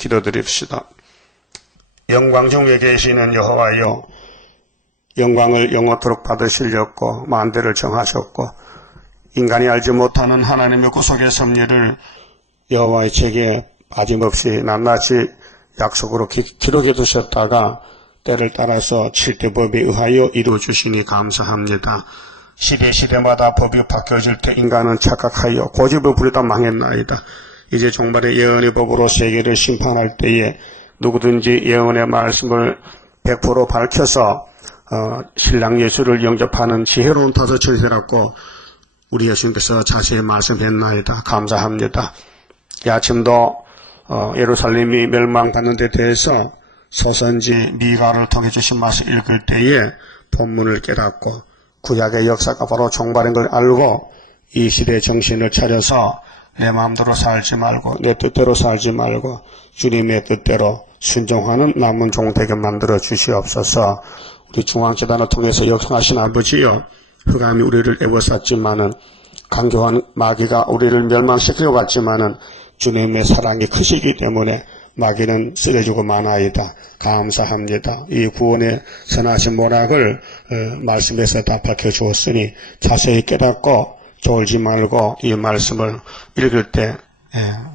기도드립시다. 영광 중에 계시는 여호와여, 영광을 영원토록 받으시려고 만대를 정하셨고 인간이 알지 못하는 하나님의 구속의 섭리를 여호와의 책에 빠짐없이 낱낱이 약속으로 기록해 두셨다가 때를 따라서 7대 법에 의하여 이루어주시니 감사합니다. 시대마다 법이 바뀌어질 때 인간은 착각하여 고집을 부리다 망했나이다. 이제 종말의 예언의 법으로 세계를 심판할 때에 누구든지 예언의 말씀을 100% 밝혀서 신랑 예수를 영접하는 지혜로운 다섯천세라고 우리 예수님께서 자세히 말씀했나이다. 감사합니다. 이 아침도 예루살렘이 멸망받는 데 대해서 소선지 미가를 통해 주신 말씀 읽을 때에 본문을 깨닫고 구약의 역사가 바로 종말인 걸 알고 이 시대의 정신을 차려서 내 마음대로 살지 말고 내 뜻대로 살지 말고 주님의 뜻대로 순종하는 남은 종 되게 만들어 주시옵소서. 우리 중앙재단을 통해서 역사하신 아버지여, 흑암이 우리를 애워쌌지만은 강교한 마귀가 우리를 멸망시키려고 했지만은 주님의 사랑이 크시기 때문에 마귀는 쓰러지고 마나이다. 감사합니다. 이 구원의 선하신 모락을 말씀에서 다 밝혀주었으니 자세히 깨닫고 졸지 말고 이 말씀을 읽을 때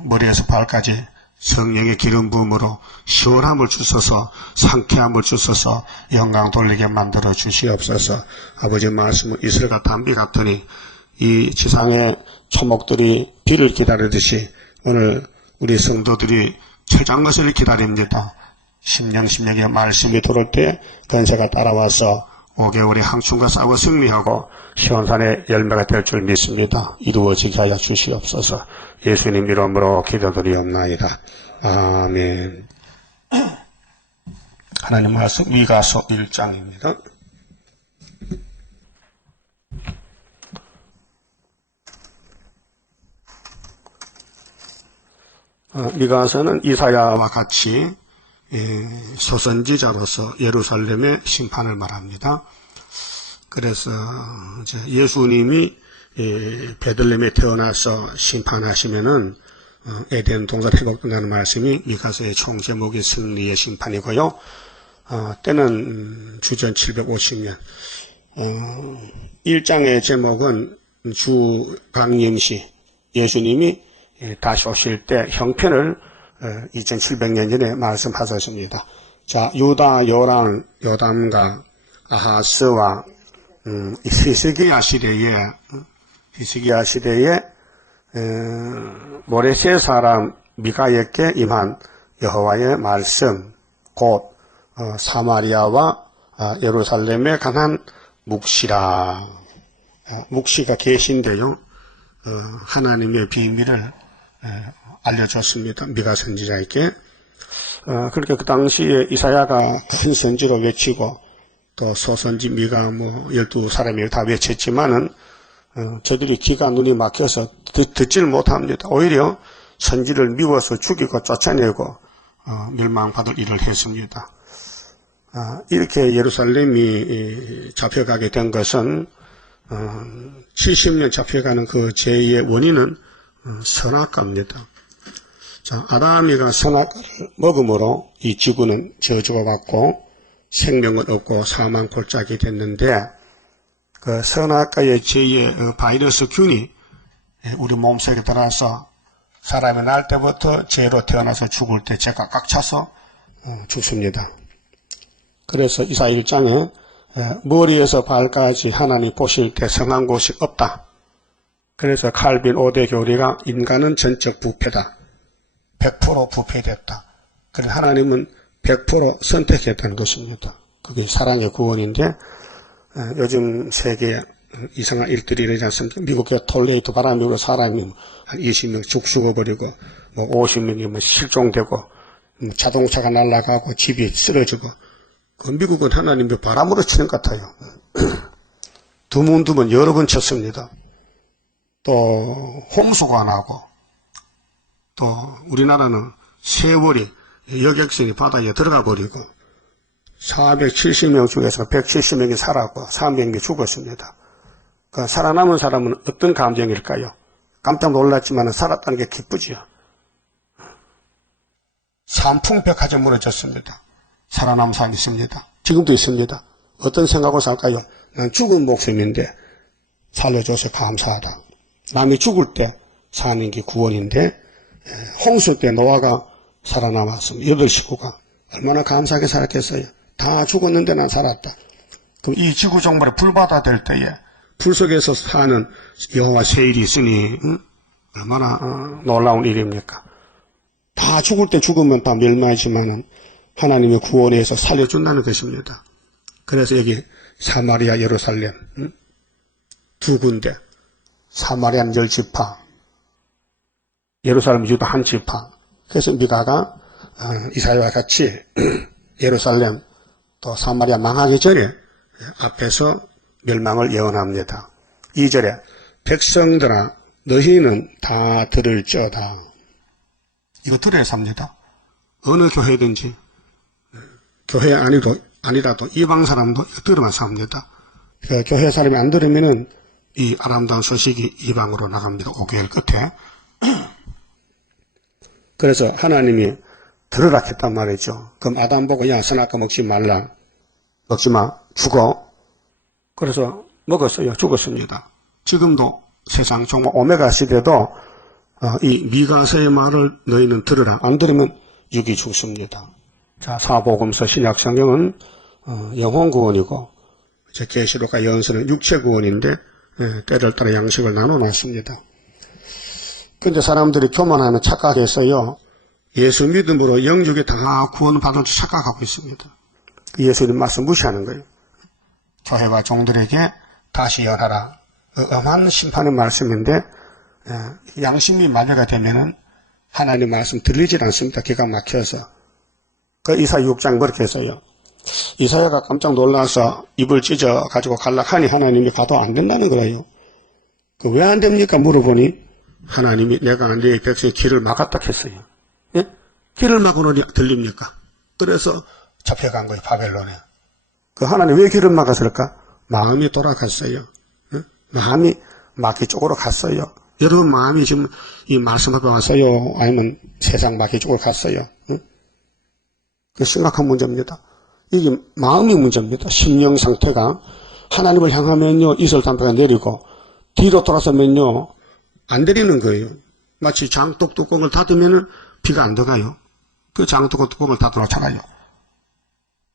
머리에서 발까지 성령의 기름 부음으로 시원함을 주셔서 상쾌함을 주셔서 영광 돌리게 만들어 주시옵소서. 아버지 말씀은 이슬과 담비 같으니 이 지상의 초목들이 비를 기다리듯이 오늘 우리 성도들이 철장것을 기다립니다. 심령의 말씀이 들어올 때 권세가 따라와서 5개월의 항충과 싸워 승리하고 시온산의 열매가 될 줄 믿습니다. 이루어지게 하여 주시옵소서. 예수님 이름으로 기도드리옵나이다. 아멘. 하나님 말씀 미가서 1장입니다. 미가서는 이사야와 같이 소선지자로서 예루살렘의 심판을 말합니다. 그래서 예수님이 베들레헴에 태어나서 심판하시면은 에덴 동산 회복된다는 말씀이 미가서의 총 제목이 승리의 심판이고요. 때는 주전 750년. 1장의 제목은 주 강림시, 예수님이 다시 오실 때 형편을 2700년 전에 말씀하셨습니다. 자, 유다 요담과 아하스와 히스기야 시대에 모레세 사람 미가에게 임한 여호와의 말씀, 곧 사마리아와 예루살렘에 관한 묵시라. 묵시가 계신데요. 하나님의 비밀을 알려줬습니다. 미가 선지자에게. 그렇게 그 당시에 이사야가 큰 선지로 외치고 또 소선지 미가 12사람이 다 외쳤지만은 저들이 귀가 눈이 막혀서 듣지를 못합니다. 오히려 선지를 미워서 죽이고 쫓아내고 멸망받을 일을 했습니다. 이렇게 예루살렘이 잡혀가게 된 것은 70년 잡혀가는 그 죄의 원인은 선악과입니다. 자, 아담이가 선악과를 먹음으로 이 지구는 저주가 받고 생명은 없고 사망 골짜기 됐는데 그 선악과의 죄의 바이러스균이 우리 몸속에 들어와서 사람이 날 때부터 죄로 태어나서 죽을 때 죄가 꽉 차서 죽습니다. 그래서 이사 1장에 머리에서 발까지 하나님 보실 때 성한 곳이 없다. 그래서 칼빈 5대 교리가 인간은 전적 부패다. 100% 부패됐다. 그래서 하나님은 100% 선택했다는 것입니다. 그게 사랑의 구원인데 요즘 세계에 이상한 일들이 일어나지 않습니까? 미국의 톨레이토 바람이 불어 사람이 한 20명 죽어버리고 50명이 실종되고 자동차가 날아가고 집이 쓰러지고 그 미국은 하나님의 바람으로 치는 것 같아요. 드문드문 여러 번 쳤습니다. 또 홍수가 나고 또 우리나라는 세월이 여객선이 바다에 들어가 버리고 470명 중에서 170명이 살았고 300명이 죽었습니다. 그 살아남은 사람은 어떤 감정일까요? 깜짝 놀랐지만 살았다는 게 기쁘지요. 산풍백화점 무너졌습니다. 살아남은 사람이 있습니다. 지금도 있습니다. 어떤 생각으로 살까요? 난 죽은 목숨인데 살려줘서 감사하다. 남이 죽을 때 사는 게 구원인데 홍수 때 노아가 살아남았습니다. 8 식구가 얼마나 감사하게 살았겠어요. 다 죽었는데 난 살았다. 그럼 이 지구 정말에 불바다 될 때에 불 속에서 사는 여호와 세일이 있으니 얼마나 놀라운 일입니까? 다 죽을 때 죽으면 다 멸망하지만은 하나님의 구원에서 살려준다는 것입니다. 그래서 여기 사마리아, 예루살렘 두 군데, 사마리아는 10지파, 예루살렘 유다 1지파. 그래서 미가가 이사야와 같이 예루살렘 또 사마리아 망하기 전에 앞에서 멸망을 예언합니다. 2절에 백성들아 너희는 다 들을지어다. 이거 들어야 삽니다. 어느 교회든지 교회 아니라도 이방 사람도 이거 들으면 삽니다. 그 교회 사람이 안 들으면은 이 아름다운 소식이 이방으로 나갑니다. 5개월 끝에. 그래서 하나님이 들으라 했단 말이죠. 그럼 아담 보고 야 선악과 먹지 말라. 먹지 마. 죽어. 그래서 먹었어요. 죽었습니다. 지금도 세상 정말 오메가 시대도 이 미가서의 말을 너희는 들으라. 안 들으면 육이 죽습니다. 자, 사복음서 신약성경은 영혼 구원이고 이제 계시록과 연서는 육체 구원인데 때를 따라 양식을 나눠놨습니다. 근데 사람들이 교만하면 착각했어요. 예수 믿음으로 영육이 다 구원받을 줄 착각하고 있습니다. 예수님 말씀 무시하는 거예요. 교회와 종들에게 다시 연하라. 엄한 심판의 말씀인데 양심이 마비가 되면은 하나님 말씀 들리질 않습니다. 기가 막혀서. 그 이사야 6장 그렇게 했어요. 이사야가 깜짝 놀라서 입을 찢어 가지고 갈락하니 하나님이 가도 안 된다는 거예요. 그 왜 안 됩니까? 물어보니 하나님이 내가 네 백성의 길을 막았다 했어요. 예? 길을 막으니 들립니까? 그래서 잡혀간 거예요. 바벨론에. 그 하나님 왜 길을 막았을까? 마음이 돌아갔어요. 예? 마음이 마귀 쪽으로 갔어요. 여러분 마음이 지금 이 말씀 앞에 왔어요? 아니면 세상 마귀 쪽으로 갔어요? 예? 그 심각한 문제입니다. 이게 마음이 문제입니다. 심령 상태가 하나님을 향하면요 이슬담배가 내리고 뒤로 돌아서면요 안 내리는 거예요. 마치 장독 뚜껑을 닫으면은 비가 안 들어가요. 그 장독 뚜껑을 닫으러 차가요.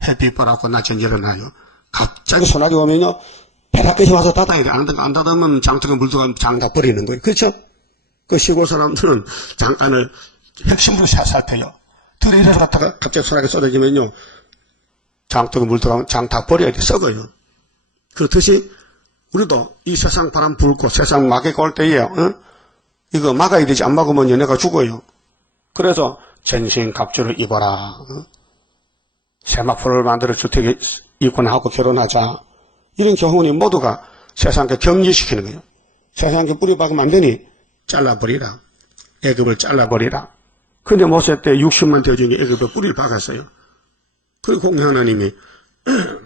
햇빛 보라고 낮에 일어나요. 갑자기 소나기 오면요 배 밖에서 와서 닫아야 돼. 안 닫으면 장독에 물 들어가면 장 다 버리는 거예요. 그렇죠? 그 시골 사람들은 장간을 핵심으로 살펴요. 들에 일어서 갔다가 갑자기 소나기 쏟아지면요 장독에 물 들어가면 장 다 버려야 돼. 썩어요. 그렇듯이 우리도 이 세상 바람 불고 세상 마귀가 올 때에 이거 막아야 되지. 안 막으면 얘네가 죽어요. 그래서 전신갑주를 입어라. 세마포를 만들어 주택에 이혼하고 결혼하자. 이런 교훈이 모두가 세상에 격리시키는 거예요. 세상에 뿌리 박으면 안 되니 잘라버리라. 애굽을 잘라버리라. 근데 모세 때 60만 대중이 애굽에 뿌리를 박았어요. 그리고 공의 하나님이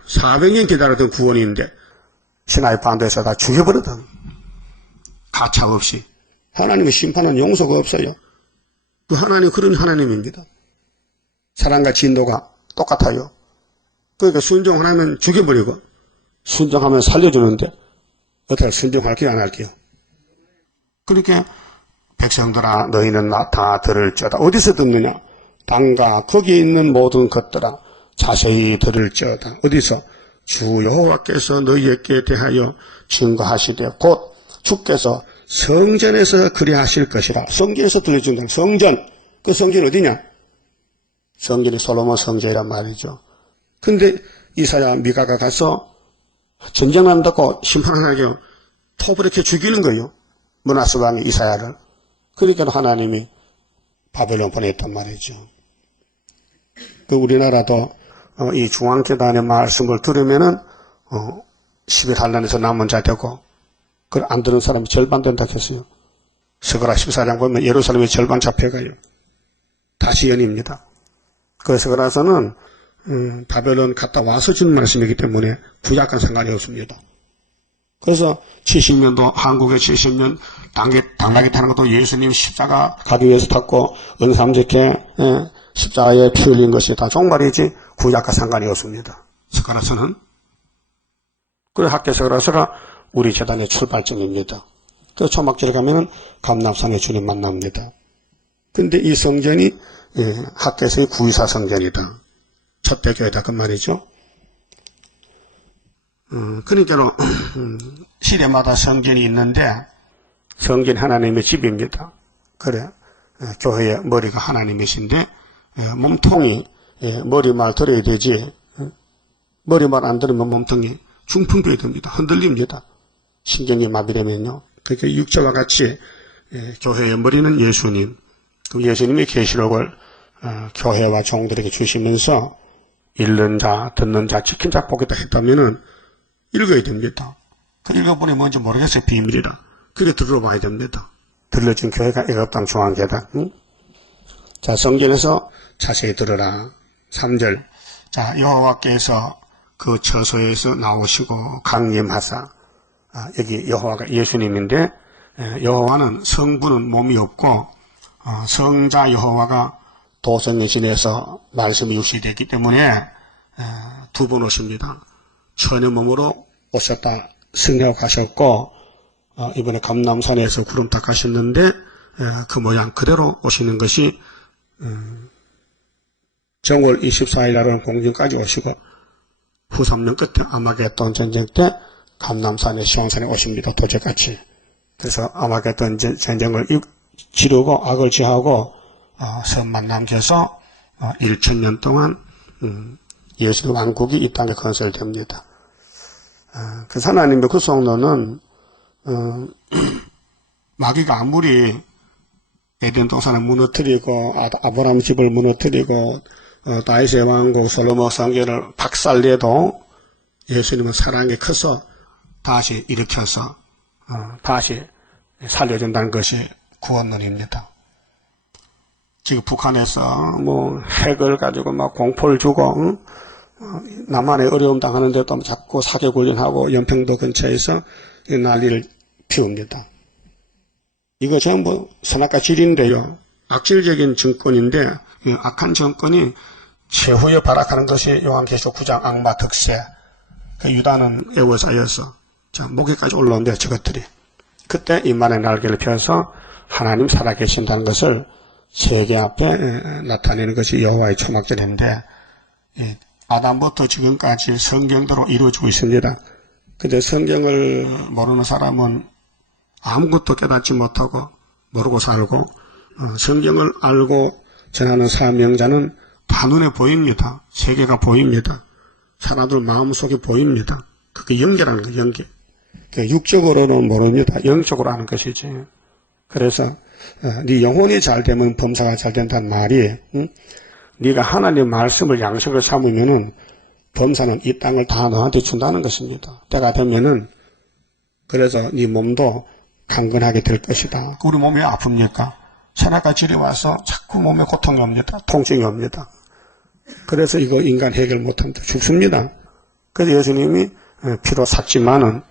400년 기다렸던 구원인데 시나이 반도에서 다 죽여버렸다. 가차없이. 하나님의 심판은 용서가 없어요. 그 하나님 그런 하나님입니다. 사랑과 진도가 똑같아요. 그러니까 순종하면 죽여버리고 순종하면 살려주는데 어떻게 순종할게요 안 할게요? 그렇게 백성들아 너희는 나 다 들을지어다. 어디서 듣느냐? 땅과 거기 있는 모든 것들아 자세히 들을지어다. 어디서? 주 여호와께서 너희에게 대하여 증거하시되 곧 주께서 성전에서 그리하실 것이라. 성전에서 들려준다. 성전. 그 성전 어디냐? 성전이 솔로몬 성전이란 말이죠. 근데 이사야 미가가 가서 전쟁 난다고 심판하게 톱을 이렇게 죽이는 거예요. 므낫세 왕이 이사야를. 그러니까 하나님이 바벨론 보냈단 말이죠. 그 우리나라도 이 중앙재단의 말씀을 들으면은 11한란에서 남은 자 되고 그걸 안 들은 사람이 절반 된다 했어요. 스가랴 14장 보면 예루살렘의 절반 잡혀가요. 다시 연입니다. 그 스가랴서는 바벨론 갔다 와서 준 말씀이기 때문에 구약과는 상관이 없습니다. 그래서 70년도 한국의 70년 당나귀 타는 것도 예수님 십자가 가기 위해서 탔고 은삼제께 십자가에 피 흘린 것이 다 종말이지 구약과 상관이 없습니다. 스가랴서는. 그래 학계 스가랴서가 우리 재단의 출발점입니다. 그 초막절에 가면은 감람산에 주님 만납니다. 근데 이 성전이 학계서의 구이사 성전이다. 첫대 교회다 그 말이죠. 그러니까 시대마다 성전이 있는데 성전 하나님의 집입니다. 그래 교회의 머리가 하나님이신데 몸통이 머리말 들어야 되지 머리말 안 들으면 몸통이 중풍되어야 됩니다. 흔들립니다. 신경이 마비되면요. 그러니까 육체와 같이 교회의 머리는 예수님. 그 예수님이 계시록을 교회와 종들에게 주시면서 읽는 자, 듣는 자, 지킨 자 보겠다 했다면은 읽어야 됩니다. 그 읽어보니 뭔지 모르겠어요. 비밀이라. 그게 들어봐야 됩니다. 들려진 교회가 애굽땅 중앙교회다. 응? 자, 성전에서 자세히 들으라. 3절. 자, 여호와께서 그 처소에서 나오시고 강림하사. 여기 여호와가 예수님인데 여호와는 성부는 몸이 없고 성자 여호와가 도성에 지내서 말씀이 육시되기 때문에 두 번 오십니다. 천의 몸으로 오셨다 승리하고 가셨고 이번에 감람산에서 구름 타 가셨는데 그 모양 그대로 오시는 것이 정월 24일 날은 공중까지 오시고 후 3년 끝에 아마겟돈 전쟁 때 감람산에 시온산에 오십니다. 도적같이. 그래서 아마겟돈 전쟁을 치르고 악을 제하고 선만 남겨서 1000년 동안 예수의 왕국이 이 땅에 건설됩니다. 그래서 하나님의 구속론은 마귀가 아무리 에덴 동산을 무너뜨리고 아브라함 집을 무너뜨리고 다윗의 왕국 솔로몬 성전을 박살내도 예수님은 사랑이 커서 다시 일으켜서 다시 살려준다는 것이 구원론입니다. 지금 북한에서 뭐 핵을 가지고 막 공포를 주고 남한에 어려움 당하는데도 자꾸 사격 훈련하고 연평도 근처에서 난리를 피웁니다. 이거 전부 선악과 질인데요. 악질적인 정권인데 악한 정권이 최후에 발악하는 것이 요한계시록 9장 악마 득세. 그 유다는 애워사여서 자 목에까지 올라온대요. 저것들이. 그때 인만의 날개를 펴서 하나님 살아계신다는 것을 세계 앞에 나타내는 것이 여호와의 초막절인데 아담부터 지금까지 성경대로 이루어지고 있습니다. 근데 성경을 모르는 사람은 아무것도 깨닫지 못하고 모르고 살고 성경을 알고 전하는 사명자는 다 눈에 보입니다. 세계가 보입니다. 사람들 마음속에 보입니다. 그게 연계라는 거예요. 연계. 육적으로는 모릅니다. 영적으로 아는 것이지. 그래서 네 영혼이 잘 되면 범사가 잘 된다는 말이 네가 하나님 말씀을 양식을 삼으면은 범사는 이 땅을 다 너한테 준다는 것입니다. 때가 되면은 그래서 네 몸도 강건하게 될 것이다. 우리 몸이 왜 아픕니까? 선악과 질이 와서 자꾸 몸에 고통이 옵니다. 통증이 옵니다. 그래서 이거 인간 해결 못합니다. 죽습니다. 그래서 예수님이 피로 샀지만은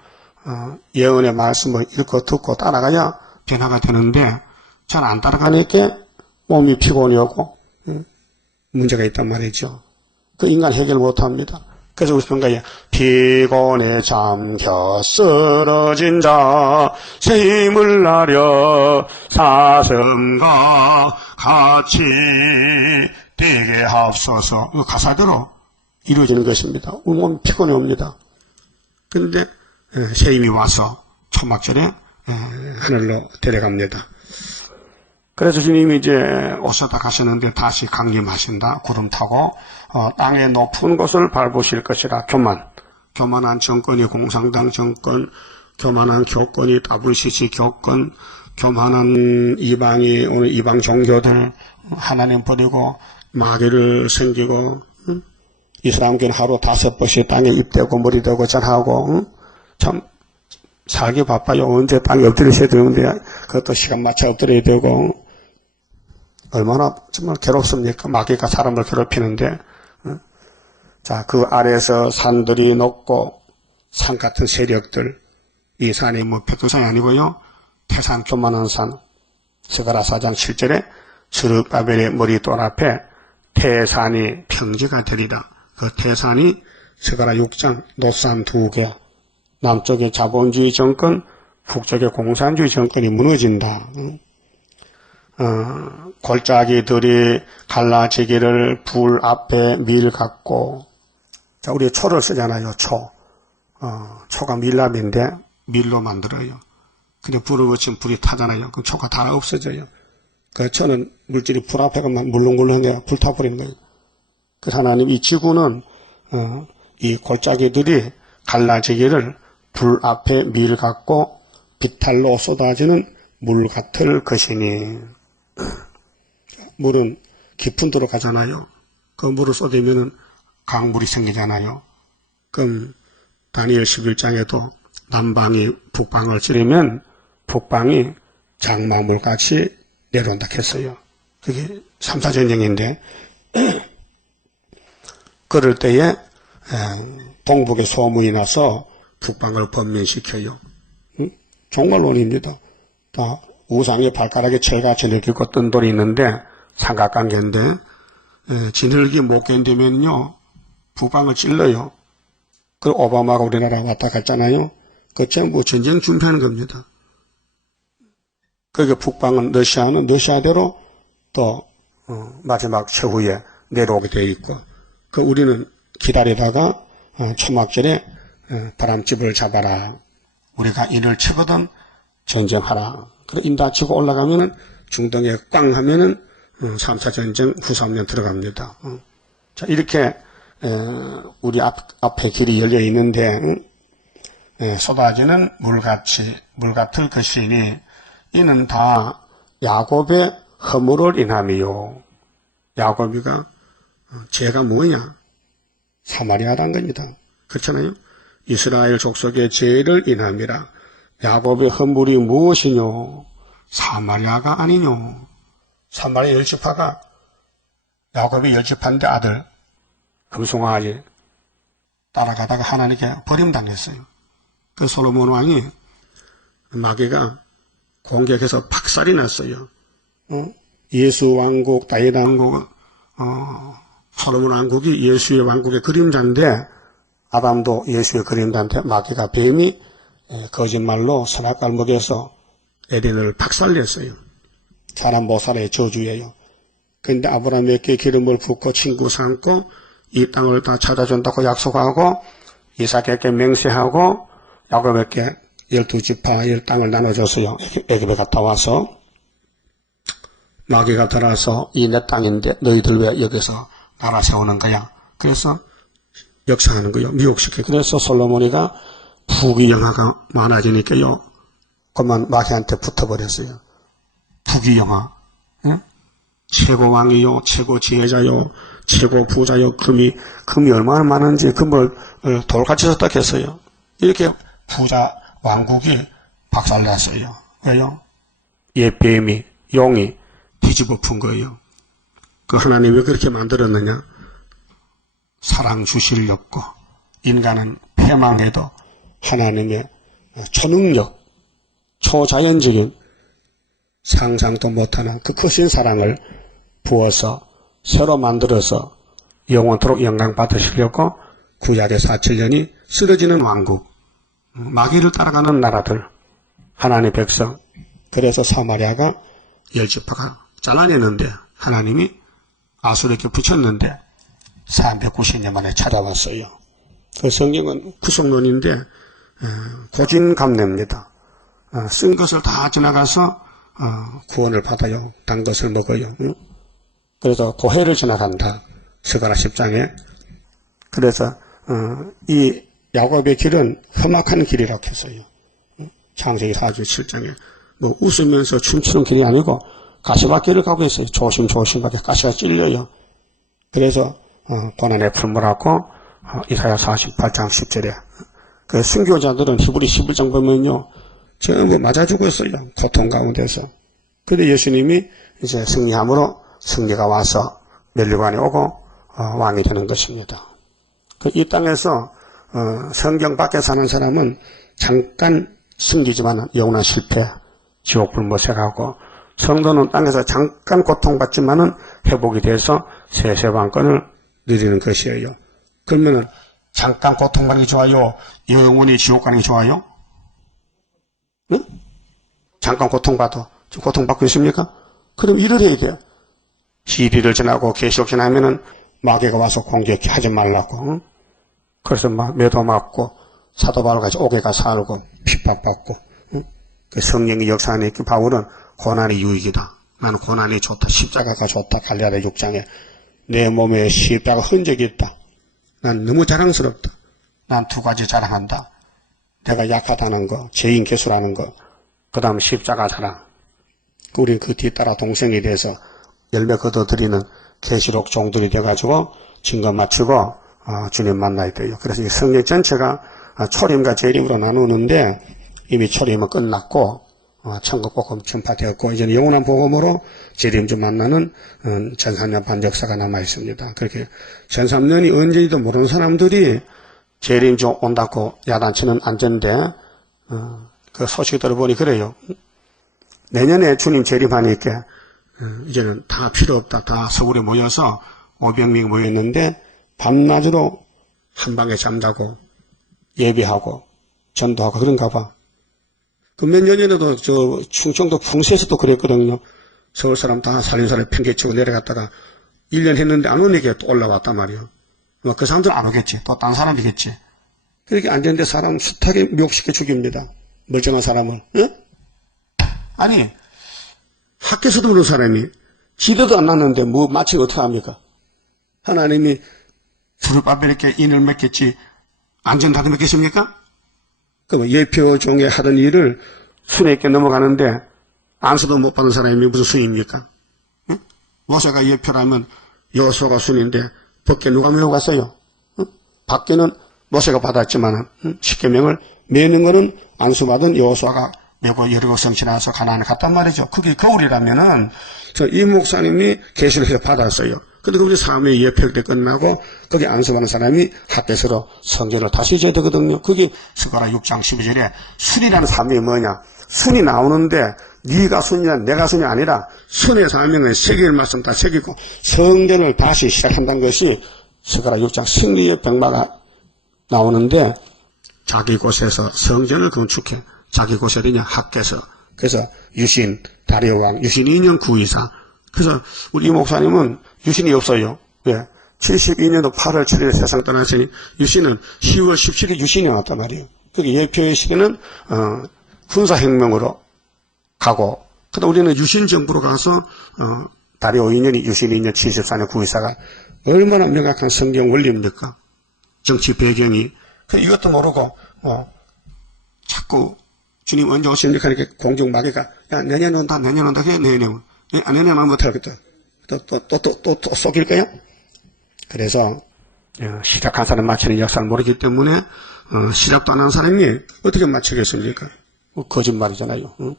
예언의 말씀을 읽고 듣고 따라가야 변화가 되는데 잘 안 따라가니까 몸이 피곤이 오고 문제가 있단 말이죠. 그 인간 해결 못합니다. 그래서 우리 평가에 피곤에 잠겨 쓰러진 자 새 힘을 나려 사슴과 같이 되게 하옵소서. 이 가사대로 이루어지는 것입니다. 우리 몸이 피곤해 옵니다. 그런데 새 힘이 와서 초막절에 하늘로 데려갑니다. 그래서 주님이 이제 오셨다 가셨는데 다시 강림하신다. 구름 타고 땅의 높은 곳을 밟으실 것이라. 교만한 정권이 공산당 정권, 교만한 교권이 WCC 교권, 교만한 이방이 오늘 이방 종교들 하나님 버리고 마귀를 섬기고 이슬람교는 하루 5번씩 땅에 입대고 머리 대고 전하고 참 살기 바빠요. 언제 땅에 엎드리셔야 되는데 그것도 시간 맞춰 엎드려야 되고 얼마나 정말 괴롭습니까? 마귀가 사람을 괴롭히는데 자, 그 아래에서 산들이 높고 산 같은 세력들 이 산이 뭐 백두산이 아니고요. 태산 교만한 산 스가랴 4장 7절에 스룹바벨의 머리돌 앞에 태산이 평지가 되리라. 그 태산이 스가랴 6장 노산 2개, 남쪽의 자본주의 정권, 북쪽의 공산주의 정권이 무너진다. 골짜기들이 갈라지기를 불 앞에 밀 같고, 자, 우리 초를 쓰잖아요, 초. 초가 밀랍인데 밀로 만들어요. 근데 불을 붙이면 불이 타잖아요. 그럼 초가 다 없어져요. 그 초는 물질이 불 앞에만 물렁물렁해 불타버리는 거예요. 그래서 하나님 이 지구는 이 골짜기들이 갈라지기를 불 앞에 밀 같고 비탈로 쏟아지는 물 같을 것이니. 물은 깊은 데로 가잖아요. 그 물을 쏟으면 강물이 생기잖아요. 그럼 다니엘 11장에도 남방이 북방을 찌르면 북방이 장마물같이 내려온다 했어요. 그게 3차 전쟁인데 그럴 때에 동북에 소문이 나서 북방을 번민시켜요. 종말론입니다. 다 우상의 발가락에 철같이 느끼고 뜬 돌이 있는데 삼각관계인데 진흙이 못 견디면요 북방을 찔러요. 그 오바마가 우리나라 왔다 갔잖아요. 그 전부 전쟁 준비하는 겁니다. 그게 북방은 러시아는 러시아대로 또 마지막 최후에 내려오게 되어 있고, 그 우리는 기다리다가 초막절에 바람집을 잡아라. 우리가 이를 치거든 전쟁하라. 그래 인다 치고 올라가면은 중동에 꽝 하면은 3차 전쟁 후 3년 들어갑니다. 자 이렇게 우리 앞에 길이 열려 있는데 쏟아지는 물 같을 것이니 이는 다 야곱의 허물을 인함이요. 야곱이가 죄가 뭐냐? 사마리아란 겁니다. 그렇잖아요. 이스라엘 족속의 죄를 인함이라. 야곱의 허물이 무엇이뇨? 사마리아가 아니뇨. 사마리아 열지파가 야곱의 열지파인데 아들 금송아지 따라가다가 하나님께 버림당했어요. 그 솔로몬 왕이 마귀가 공격해서 박살이 났어요. 예수 왕국, 다윗 왕국, 솔로몬 왕국이 예수의 왕국의 그림자인데 아담도 예수의 그림자인데 마귀가 뱀이 거짓말로 선악과를 먹여서 에덴을 박살냈어요. 사람 못 살아의 저주예요. 그런데 아브라함에게 기름을 붓고 친구 삼고 이 땅을 다 찾아준다고 약속하고 이삭에게 맹세하고 야곱에게 12지파 땅을 나눠줬어요. 애굽에 갔다 와서 마귀가 들어와서 이 내 땅인데 너희들 왜 여기서 나라 세우는 거야. 그래서 역사하는 거예요. 미혹시켜요. 그래서 솔로몬이가 부귀영화가 많아지니까요. 그만 마귀한테 붙어버렸어요. 부귀영화. 예? 최고 왕이요, 최고 지혜자요, 최고 부자요, 금이 얼마나 많은지 금을 돌같이 썼다 했어요. 이렇게 부자 왕국이 박살났어요. 왜요? 뱀이, 용이 뒤집어 푼 거예요. 그 하나님이 왜 그렇게 만들었느냐? 사랑 주시려고 인간은 패망해도 하나님의 초능력, 초자연적인 상상도 못하는 그 크신 사랑을 부어서 새로 만들어서 영원토록 영광 받으시려고 구약의 4,7년이 쓰러지는 왕국, 마귀를 따라가는 나라들, 하나님의 백성. 그래서 사마리아가 열지파가 잘라내는데 하나님이 아수르에게 붙였는데 390년 만에 찾아왔어요. 그 성경은 구속론인데 고진감래입니다. 쓴 것을 다 지나가서 구원을 받아요. 단 것을 먹어요. 그래서 고해를 지나간다. 스가랴 10장에. 그래서 이 야곱의 길은 험악한 길이라고 했어요. 창세기 4주 7장에 뭐 웃으면서 춤추는 길이 아니고 가시밭길을 가고 있어요. 조심조심하게 가시가 찔려요. 그래서 고난의 풀무라고 이사야 48장 10절에 그 순교자들은 히브리 11장 보면요 전부 맞아 죽었어요. 고통 가운데서. 그런데 예수님이 이제 승리함으로 승리가 와서 멸류관에 오고 왕이 되는 것입니다. 이 땅에서 성경 밖에 사는 사람은 잠깐 승리지만 영원한 실패, 지옥불못에 가고 성도는 땅에서 잠깐 고통받지만은 회복이 돼서 세세방권을 누리는 것이에요. 그러면은 잠깐 고통받는 게 좋아요? 영원히 지옥 가는 게 좋아요? 응? 잠깐 고통받아. 지금 고통받고 있습니까? 그럼 일을 해야 돼요. 시리를 지나고 계시록 지나면은 마귀가 와서 공격하지 말라고. 응? 그래서 막 매도 맞고 사도 바울같이 옥에가 살고 핍박받고. 응? 그 성령의 역사 안에 있기 바울은 고난이 유익이다. 나는 고난이 좋다. 십자가가 좋다. 갈라디아 6장에 내 몸에 십자가 흔적이 있다. 난 너무 자랑스럽다. 난 두 가지 자랑한다. 내가 약하다는 거, 죄인 개수라는 거, 그 다음 십자가 자랑. 우린 그 뒤따라 동생이 돼서 열매 거둬들이는 계시록 종들이 돼가지고 증거 마치고 주님 만나야 돼요. 그래서 이 성령 전체가 초림과 재림으로 나누는데 이미 초림은 끝났고 천국 복음 전파되었고 이제는 영원한 복음으로 재림주 만나는 전 3년 반 역사가 남아 있습니다. 그렇게 전 3년이 언제인지도 모르는 사람들이 재림주 온다고 야단치는 안전데 그 소식 들어보니 그래요. 내년에 주님 재림하니까 이제는 다 필요 없다. 다 서울에 모여서 500명 모였는데 밤낮으로 한 방에 잠자고 예배하고 전도하고 그런가 봐. 그 몇 년 전에도 저 충청도 풍수에서도 그랬거든요. 서울 사람 다 살림살이 팽개치고 내려갔다가 1년 했는데 안 오니까 또 올라왔단 말이에요. 뭐 그 사람들은 안 오겠지. 또 딴 사람이겠지. 그렇게 앉았는데 사람 숱하게 묘시켜 죽입니다. 멀쩡한 사람을. 응? 아니 학교에서도 모르는 사람이 지도도 안 났는데 뭐 마치 어떻게 합니까? 하나님이 두루밥에 이렇게 인을 맺겠지 안전다도 맺겠습니까? 그럼 예표 종에 하던 일을 순에 있게 넘어가는데 안수도 못 받은 사람이 무슨 순입니까? 응? 모세가 예표라면 여호수아가 순인데 밖에 누가 메고 갔어요? 응? 밖에는 모세가 받았지만 십계명을 메는 거는 안수받은 여호수아가 메고 여리고 성 지나서 가나안에 갔단 말이죠. 그게 거울이라면은 이 목사님이 계시록에서 받았어요. 근데 그 우리 사람의 예표 때 끝나고 거기 안수받는 사람이 학교에서 성전을 다시 져야 되거든요. 그게 스가랴 6장 12절에 순이라는 사명이 뭐냐? 순이 나오는데 네가 순이냐 내가 순이 아니라 순의 사명은 새길 말씀 다 새기고 성전을 다시 시작한다는 것이 스가랴 6장 승리의 병마가 나오는데 자기 곳에서 성전을 건축해. 자기 곳이 어디냐? 학교에서. 그래서 유신, 다리오 왕, 유신 2년 구의사. 그래서 우리 이 목사님은 유신이 없어요. 왜? 72년도 8월 7일에 세상 떠났으니 유신은 10월 17일 유신이 왔단 말이에요. 그게 예표의 시기는 군사혁명으로 가고 그다음 우리는 유신 정부로 가서 다리오 2년이 유신 2년 74년 구의사가 얼마나 명확한 성경 원리입니까? 정치 배경이. 이것도 모르고 자꾸 주님 언제 오십니까? 이렇게 공중 마귀가 야 내년 온다 내년 온다 그래 내년 내년 오면 못하겠다. 또 속일 거야? 그래서 시작한 사람 마치는 역사를 모르기 때문에 시작도 안 한 사람이 어떻게 마치겠습니까? 거짓말이잖아요. 응?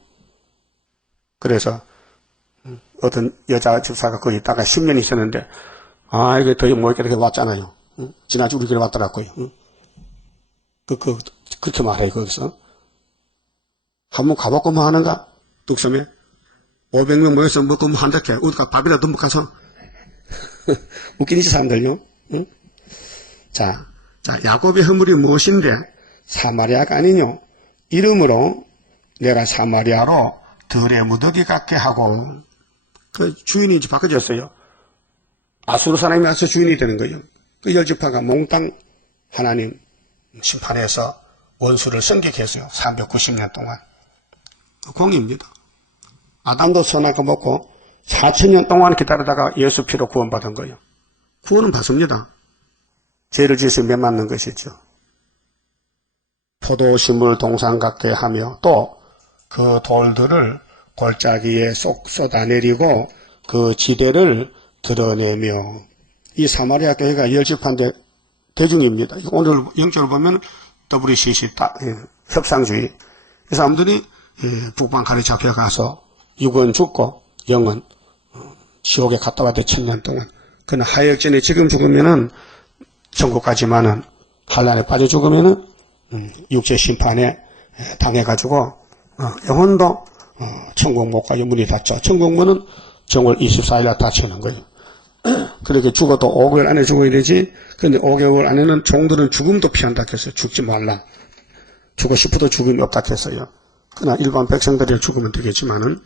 그래서 어떤 여자 집사가 거기 있다가 10년 있었는데 이게 더 못 있게 왔잖아요. 응? 지난주 우리 교회 왔더라고요. 응? 그렇게 말해요 거기서. 한번 가보고 뭐 하는가? 뚝섬에 500명 모여서 먹고 뭐 한다 해. 우리가 밥이라도 먹고 가서 웃기지 사람들요. 응? 자 야곱의 허물이 무엇인데 사마리아가 아니뇨. 이름으로 내가 사마리아로 들의 무더기 같게 하고 그 주인이 이제 바꿔졌어요. 아수르 사람이 와서 주인이 되는 거예요. 그 열지파가 몽땅 하나님 심판해서 원수를 성격했어요. 390년 동안. 공입니다. 아담도 선악과 먹고 4,000년 동안 기다리다가 예수 피로 구원받은 거예요. 구원은 받습니다. 죄를 지어서 맺맞는 것이죠. 포도심을 동상 같게 하며 또 그 돌들을 골짜기에 쏙 쏟아내리고 그 지대를 드러내며 이 사마리아 교회가 열집한데 대중입니다. 오늘 영적으로 보면 WCC 협상주의. 이 사람들이 북방 가리 잡혀가서 육은 죽고 영은 지옥에 갔다 왔대 1000년 동안. 그러나 하역전에 지금 죽으면은 천국 가지만은 환란에 빠져 죽으면은 육체 심판에 당해가지고 영혼도 천국 못 가요. 문이 닫죠. 천국문은 정월 24일날 닫히는 거예요. 그렇게 죽어도 5개월 안에 죽어야 되지. 근데 5개월 안에는 종들은 죽음도 피한다 했어요. 죽지 말라. 죽고 싶어도 죽음이 없다 했어요. 그러나 일반 백성들이 죽으면 되겠지만은,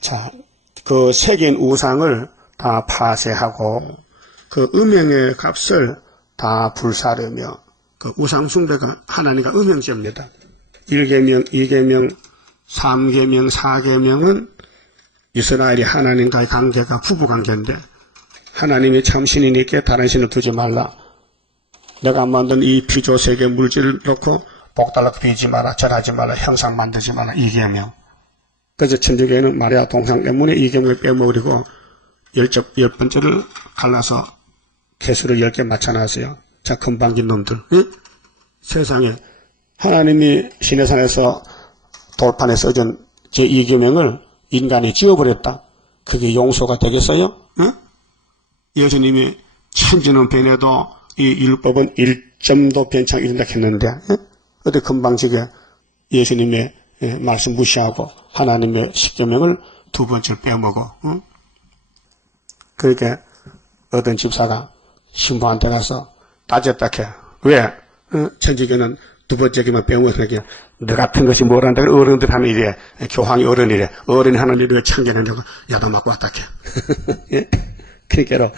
자, 그 새긴 우상을 다 파쇄하고, 그 음행의 값을 다 불사르며, 그 우상숭배가 하나님과 음행죄입니다. 1계명, 2계명, 3계명, 4계명은 이스라엘이 하나님과의 관계가 부부관계인데, 하나님이 참 신이니까 다른 신을 두지 말라. 내가 만든 이 피조 세계 물질을 놓고 복달라고 비지 마라, 절하지 말라, 형상 만들지 말라, 2계명. 그래서 천주교회는 마리아 동상 때문에 2계명을 빼먹으리고 10번째를 갈라서 개수를 10개 맞춰놨어요. 자, 금방진 놈들. 응? 세상에 하나님이 시내산에서 돌판에 써준 제2계명을 인간이 지어버렸다. 그게 용서가 되겠어요? 응? 예수님이 천지는 변해도 이 율법은 1점도 변치 이른다 했는데, 응? 어디 금방지게 예수님의 말씀 무시하고 하나님의 십계명을 두 번째를 빼먹어. 응? 그렇게 어떤 집사가 신부한테 가서 따졌다 해. 왜? 천주교는 두 번째 기만 빼먹으니까 너 같은 것이 뭘 한다. 어른들 하는 일에 교황이 어른이래. 어른이 하는 일을 왜 참견한다고 야단 맞고 왔다 해. 그러니까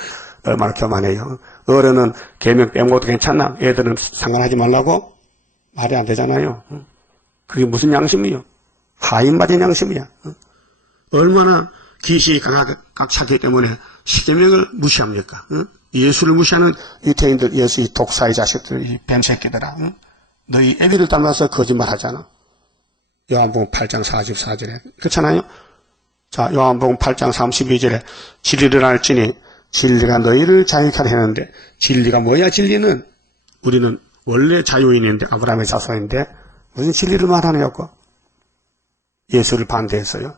얼마나 교만해요. 어른은 계명 빼먹어도 괜찮나? 애들은 상관하지 말라고? 말이 안 되잖아요. 그게 무슨 양심이요? 하인맞은 양심이야. 얼마나 기시가 각차기 때문에 십계명을 무시합니까? 예수를 무시하는 유태인들, 예수 이 독사의 자식들, 이 뱀새끼들아. 너희 애비를 닮아서 거짓말 하잖아. 요한복음 8장 44절에. 그렇잖아요? 자, 요한복음 8장 32절에 진리를 알지니 진리가 너희를 자유케 하려 했는데, 진리가 뭐야, 진리는? 우리는 원래 자유인인데, 아브라함의 자손인데, 무슨 진리를 말하냐고. 예수를 반대했어요.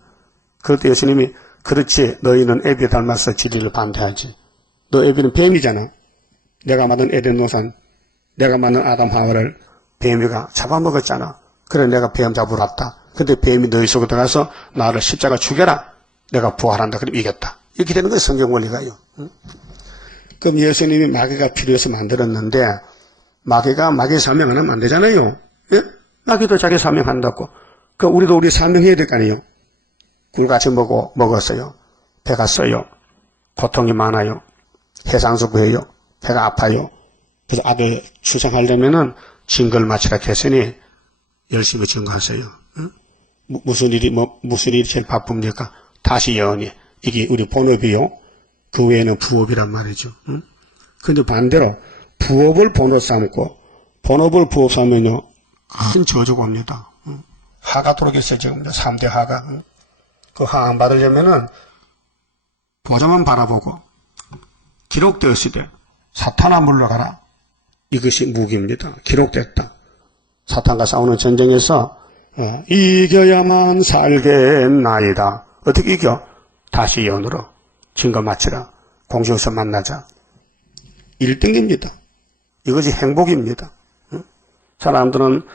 그럴 때 예수님이, 그렇지, 너희는 애비 닮아서 진리를 반대하지. 너 애비는 뱀이잖아. 내가 만든 에덴 동산, 내가 만든 아담 하와를 뱀이가 잡아먹었잖아. 그래, 내가 뱀 잡으러 왔다. 근데 뱀이 너희 속에 들어가서 나를 십자가 죽여라. 내가 부활한다. 그럼 이겼다. 이렇게 되는 거예요, 성경 원리가요. 그럼 예수님이 마귀가 필요해서 만들었는데, 마귀가 마귀 사명 안 하면 안 되잖아요. 예? 마귀도 자기 사명한다고. 그럼 우리도 우리 사명해야 될 거 아니에요. 굴같이 먹었어요. 배가 써요. 고통이 많아요. 해상수 구해요. 배가 아파요. 그래서 아들 출생하려면은 증거를 마치라 했으니 열심히 증거하세요. 응? 무슨 일이 제일 바쁩니까? 다시 예언이. 이게 우리 본업이요. 그 외에는 부업이란 말이죠. 응? 근데 반대로 부업을 본업 삼고 본업을 부업 삼으면요. 큰 저주가 옵니다. 응? 하가 들어오겠어요. 지금 3대 하가. 응? 그 하 안 받으려면은 보좌만 바라보고 기록되었으되 사탄아 물러가라. 이것이 무기입니다. 기록됐다. 사탄과 싸우는 전쟁에서 이겨야만 살겠나이다. 어떻게 이겨? 다시 예언으로 증거 마치라. 공중에서 만나자. 1등입니다. 이것이 행복입니다. 사람들은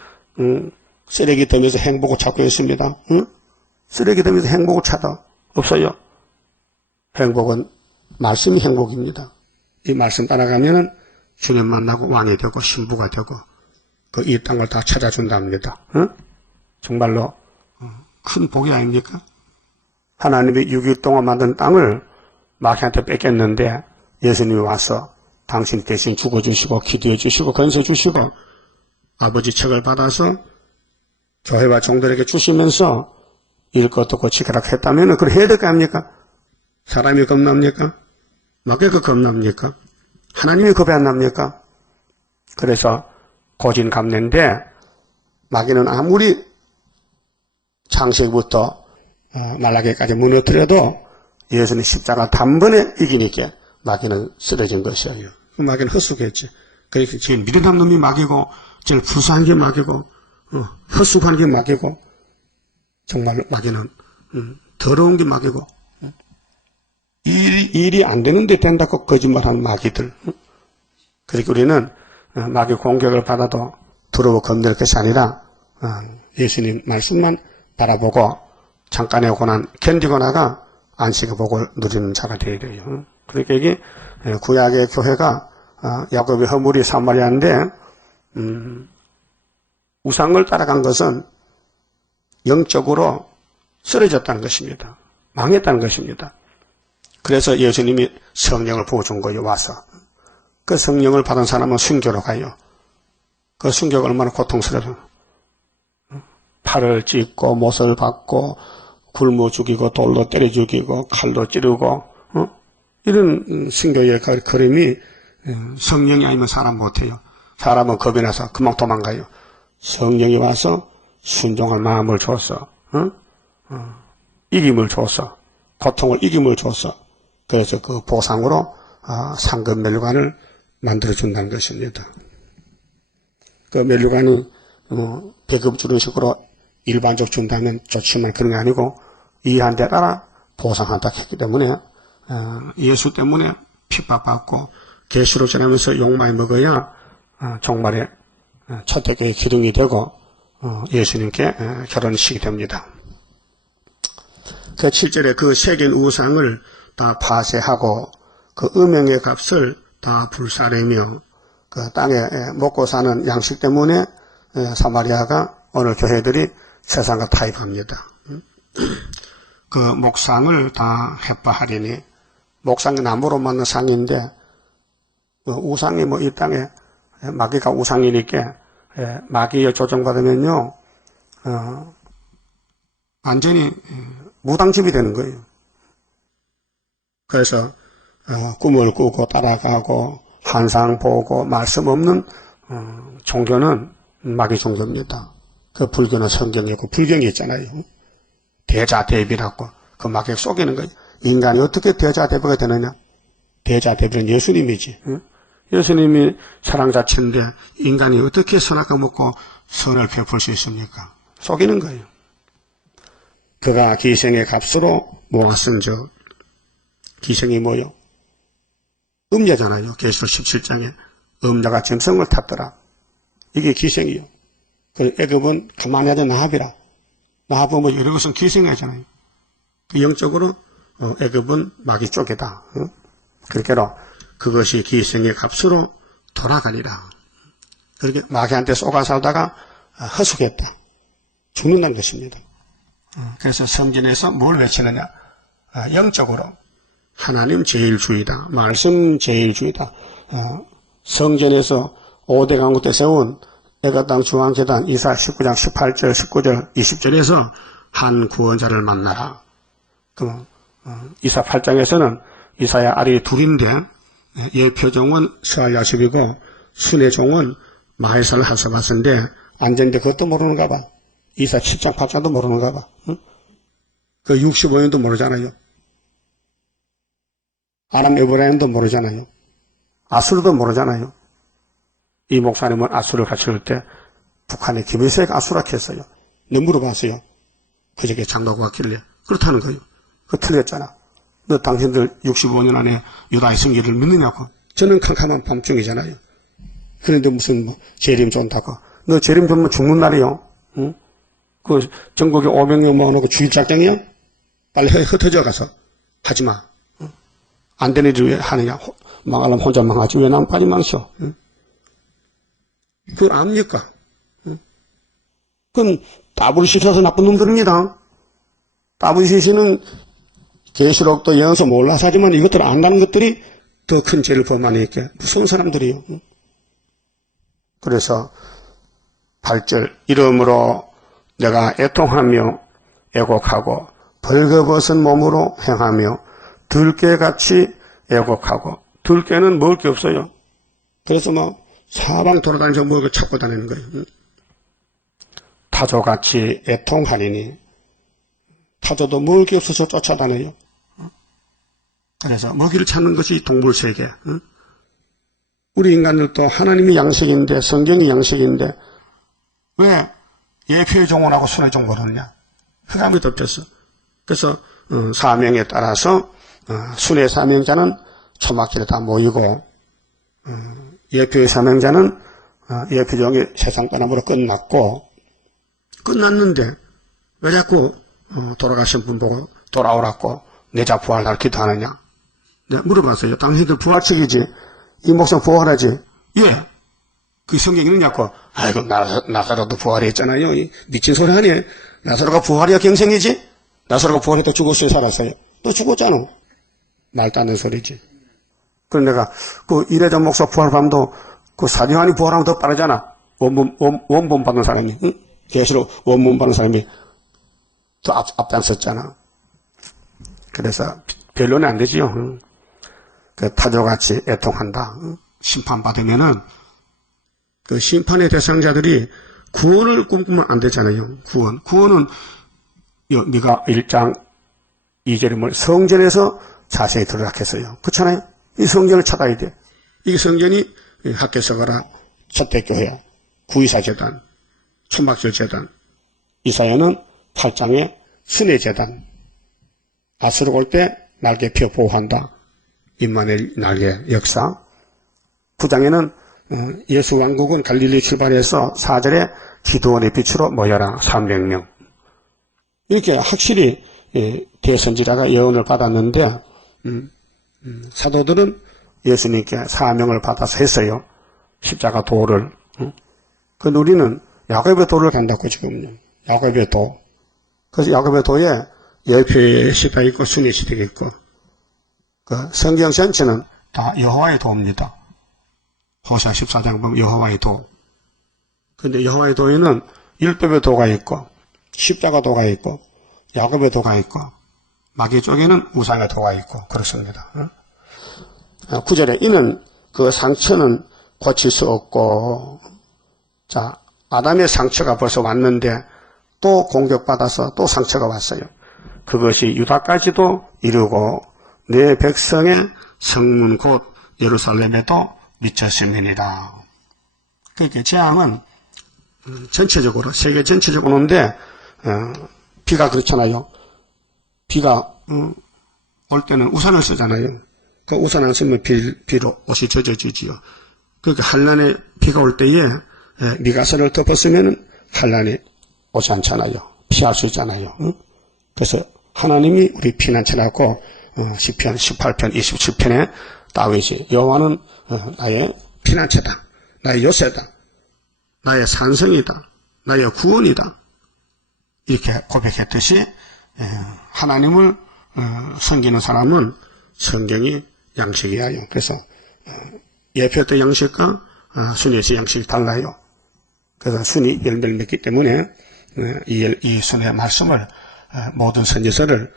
쓰레기 더미에서 행복을 찾고 있습니다. 쓰레기 더미에서 행복을 찾아. 없어요. 행복은 말씀이 행복입니다. 이 말씀 따라가면은 주님 만나고 왕이 되고 신부가 되고 그 이 땅을 다 찾아준답니다. 정말로 큰 복이 아닙니까? 하나님이 6일 동안 만든 땅을 마귀한테 뺏겼는데 예수님이 와서 당신 대신 죽어주시고 기도해 주시고 건설 주시고 아버지 책을 받아서 교회와 종들에게 주시면서 일것 없고 지키라고 했다면 그걸 해야 될 거 아닙니까? 사람이 겁납니까? 마귀가 겁납니까? 하나님이 겁이 안 납니까? 그래서 고진감래인데 마귀는 아무리 창세기부터 말라기까지 무너뜨려도 예수님 십자가 단번에 이기니까 마귀는 쓰러진 것이에요. 마귀는 헛수겠지. 그러니까 제일 미련한 놈이 마귀고 제일 부수한 게 마귀고 헛수한 게 마귀고 정말 마귀는 더러운 게 마귀고 일이 안 되는데 된다고 거짓말하는 마귀들. 그러니까 우리는 마귀 공격을 받아도 두려워 겁낼 것이 아니라 예수님 말씀만 바라보고 잠깐의 고난 견디거나가 안식의 복을 누리는 자가 되어야 돼요. 그러니까 이게 구약의 교회가 야곱의 허물이 사마리아인데 우상을 따라간 것은 영적으로 쓰러졌다는 것입니다. 망했다는 것입니다. 그래서 예수님이 성령을 부어준 거예요. 와서 그 성령을 받은 사람은 순교로 가요. 그 순교가 얼마나 고통스러워요. 팔을 찢고 못을 박고 굶어 죽이고 돌로 때려 죽이고 칼로 찌르고 이런 순교의 걸음이 성령이 아니면 사람 못해요. 사람은 겁이 나서 금방 도망가요. 성령이 와서 순종할 마음을 줘서 이김을 줘서 고통을 이김을 줘서 그래서 그 보상으로 상급 면류관을 만들어준다는 것입니다. 그 면류관이 배급 주는 식으로 일반적 준다면 좋지만 그런 게 아니고 이해한 데 따라 보상한다 했기 때문에 예수 때문에 핍박받고 계시록 전하면서 욕 많이 먹어야 종말에 초대교회 기둥이 되고 예수님께 결혼식이 됩니다. 그 7절에 그 새긴 우상을 다 파쇄하고 그 음행의 값을 다 불사르며 그 땅에 먹고 사는 양식 때문에 사마리아가 오늘 교회들이 세상과 타협합니다. 그 목상을 다 해파하리니 목상이 나무로 만든 상인데 우상이 이 땅에 마귀가 우상이니까 마귀에 조정받으면요 완전히 무당집이 되는 거예요. 그래서 꿈을 꾸고 따라가고 환상 보고 말씀 없는 종교는 마귀 종교입니다. 그 불교는 성경이 있고 불경이 있잖아요. 대자대비라고 그 마귀에 속이는 거예요. 인간이 어떻게 대자대비가 되느냐? 대자대비는 예수님이지. 예수님이 사랑 자체인데 인간이 어떻게 선악과 먹고 선을 베풀 수 있습니까? 속이는 거예요. 그가 기생의 값으로 모았은즉 기생이 뭐요? 음녀잖아요. 계시록 17장에 음녀가 짐승을 탔더라. 이게 기생이요. 그 애굽은 가만히 하던 나합이라. 나합은 뭐 여러 것은 기생이잖아요. 그 영적으로 애굽은 마귀 쪽이다. 그렇게로 그것이 기생의 값으로 돌아가리라. 그렇게 마귀한테 쏘가 살다가 허숙했다. 죽는다는 것입니다. 그래서 성전에서 뭘 외치느냐? 영적으로 하나님 제일주의다. 말씀 제일주의다. 성전에서 5대 강국 때 세운 애가땅 중앙재단 이사 19장 18절 19절 20절에서 한 구원자를 만나라. 이사 8장에서는 이사야 아들이 둘인데 예표종은 스알야십이고 순의종은 마에살 하사바스인데 앉았는데 그것도 모르는가 봐. 이사 7장 8장도 모르는가 봐. 그 65년도 모르잖아요. 아람 에브라임도 모르잖아요. 아수르도 모르잖아요. 이 목사님은 아수르를 가르칠 때 북한의 김일성이 아수락했어요. 너 물어봤어요. 그저께 장로가 왔길래 그렇다는 거예요. 그거 틀렸잖아. 너 당신들 65년 안에 유다의 승리를 믿느냐고. 저는 캄캄한 밤중이잖아요. 그런데 무슨 재림 존다고. 너 재림 존면 죽는 날이요. 응? 그 전국에 500명 모아놓고 주일작정이야? 빨리 흩어져 가서 하지마. 응? 안 되는 일을 왜 하느냐. 망하려면 혼자 망하지 왜 남까지 망쳐. 응? 그걸 압니까? 응? 그건 따블시셔서 나쁜 놈들입니다. 따블시시는 계시록도 영서 몰라서 하지만 이것들을 안다는 것들이 더 큰 죄를 범하니까 무서운 사람들이요. 그래서 8절 이름으로 내가 애통하며 애곡하고 벌거벗은 몸으로 행하며 들깨같이 애곡하고 들깨는 먹을 게 없어요. 그래서 사방 돌아다니면서 먹을 거 찾고 다니는 거예요. 타조같이 애통하리니 타조도 먹을 게 없어서 쫓아다녀요. 그래서 먹이를 찾는 것이 동물세계. 우리 인간들도 하나님이 양식인데 성경이 양식인데 왜 예표의 종원하고 순의 종원하느냐? 흑암이 덮였어. 그래서 사명에 따라서 순의 사명자는 초막길에 다 모이고 예표의 사명자는 예표종이 세상 떠남으로 끝났는데 왜 자꾸 돌아가신 분 보고 돌아오라고 내자 부활날 기도하느냐? 내가 물어봤어요. 당신들 부활책이지? 이 목사 부활하지? 예. 그 성경에 있느냐고? 아이고, 나사로도 부활했잖아요. 미친 소리 하네. 나사로가 부활이야 경생이지? 나사로가 부활했다 죽었어요, 살았어요? 너 죽었잖아. 말도 안 되는 소리지. 그럼 내가, 그 이래전 목사 부활밤도 그 사디환이 부활하면 더 빠르잖아. 원본 받는 사람이, 응? 계시록 원본 받는 사람이 더 앞장섰잖아. 그래서 변론이 안 되지요. 응? 그 타조같이 애통한다. 응? 심판받으면은 그 심판의 대상자들이 구원을 꿈꾸면 안 되잖아요. 구원은 네가 1장 2절에 뭘 성전에서 자세히 들으라 했어요. 그렇잖아요. 이 성전을 찾아야 돼. 이 성전이 학교서거라, 첫대교회, 구이사재단, 천막절재단, 이사야는 8장에 순회재단, 아수르 올 때 날개 펴 보호한다. 임마누엘 날개 역사. 9장에는 예수 왕국은 갈릴리 출발해서 4절에 기도원의 빛으로 모여라 300명. 이렇게 확실히 대선지자가 예언을 받았는데 사도들은 예수님께 사명을 받아서 했어요. 십자가 도를. 그런데 우리는 야곱의 도를 간다고 지금요. 야곱의 도. 그래서 야곱의 도에 예표의 시대가 있고 순의 시대가 있고 그 성경 전체는 다 여호와의 도입니다. 호시아 14장 보면 여호와의 도. 그런데 여호와의 도에는 율법의 도가 있고 십자가 도가 있고 야곱의 도가 있고 마귀 쪽에는 우상의 도가 있고 그렇습니다. 9절에 이는 그 상처는 고칠 수 없고 자 아담의 상처가 벌써 왔는데 또 공격받아서 또 상처가 왔어요. 그것이 유다까지도 이르고 내 백성의 성문 곧 예루살렘에도 미쳤음이니라. 그렇게 재앙은 전체적으로 세계 전체적으로 오는데 비가 그렇잖아요. 비가 올 때는 우산을 쓰잖아요. 그 우산 안 쓰면 비로 옷이 젖어지지요. 그러니까 한란에 비가 올 때에 미가서를 덮었으면 한란이 오지 않잖아요. 피할 수 있잖아요. 그래서 하나님이 우리 피난처라고 시편 18편 27편에 다윗이 여호와는 나의 피난처다. 나의 요새다. 나의 산성이다. 나의 구원이다. 이렇게 고백했듯이 하나님을 섬기는 사람은 성경이 양식이에요. 그래서 예표 때 양식과 순회시 양식이 달라요. 그래서 순이 열매를 맺기 때문에 이 순의 말씀을 모든 선지서를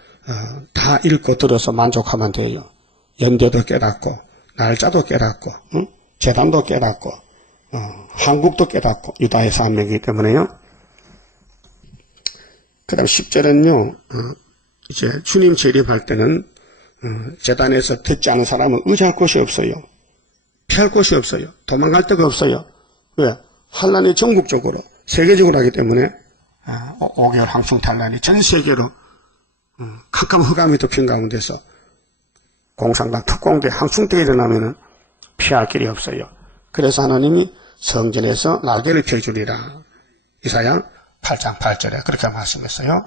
다 읽고 들어서 만족하면 돼요. 연대도 깨닫고 날짜도 깨닫고 제단도 깨닫고 한국도 깨닫고 유다의 사명이기 때문에요. 그 다음 10절은요. 이제 주님 재림할 때는 제단에서 듣지 않은 사람은 의지할 곳이 없어요. 피할 곳이 없어요. 도망갈 데가 없어요. 왜? 환란이 전국적으로 세계적으로 하기 때문에 5개월 항충탄란이 전 세계로 캄캄흑암이 덮인 가운데서 공산당 특공대 항충대가 일어나면 피할 길이 없어요. 그래서 하나님이 성전에서 날개를 펴주리라. 이사야 8장 8절에 그렇게 말씀했어요.